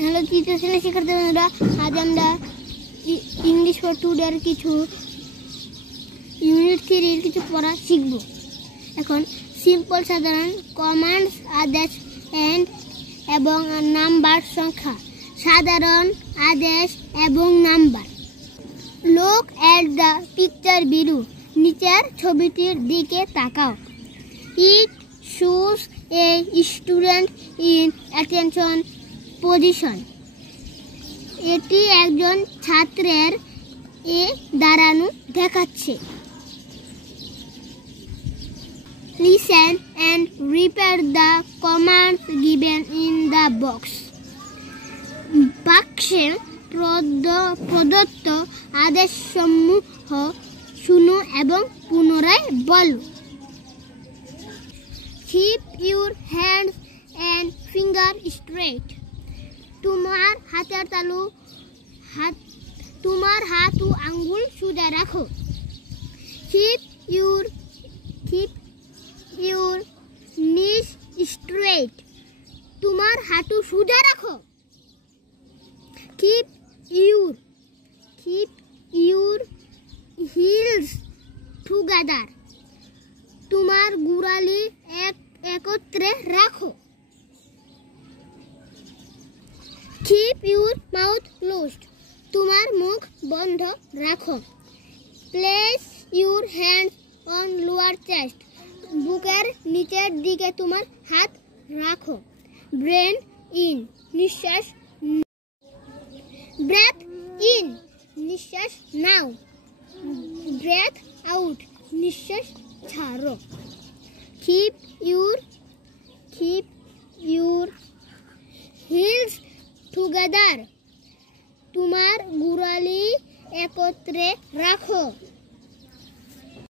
Hello তৃতীয় শ্রেণীর শিক্ষার্থী বন্ধুরা, আজ আমরা ইংলিশ ফর টুডের কিছু ইউনিট 3 কিছু পড়া শিখব। এখন সিম্পল সাধারণ কমান্ডস, আদেশ এবং নাম্বার সংখ্যা। সাধারণ আদেশ এবং number. Look at the picture below. নিচের ছবিটির দিকে তাকাও। It shows a student in attention position. এটি একজন ছাত্রের দাঁড়ানো দেখাচ্ছে। Listen and repeat the commands given in the box. বাক্সে প্রদত্ত আদেশসমূহ শুনো এবং পুনরায় বলো। Keep your hands and fingers straight. তোমার হাত ও আঙ্গুল সোজা রাখো। Keep your knees straight. তোমার হাঁটু সোজা রাখো। Keep your heels together. তোমার গোড়ালি একত্রে রাখো। Keep your mouth closed. তোমার মুখ বন্ধ রাখো। Place your hands on lower chest. বুকের নিচের দিকে তোমার হাত রাখো। Breathe in. নিঃশ্বাস। Breath in. নিঃশ্বাস নাও। Breath out. নিঃশ্বাস ছাড়ো। Keep your heels together. তোমার গোড়ালি একত্রে রাখো।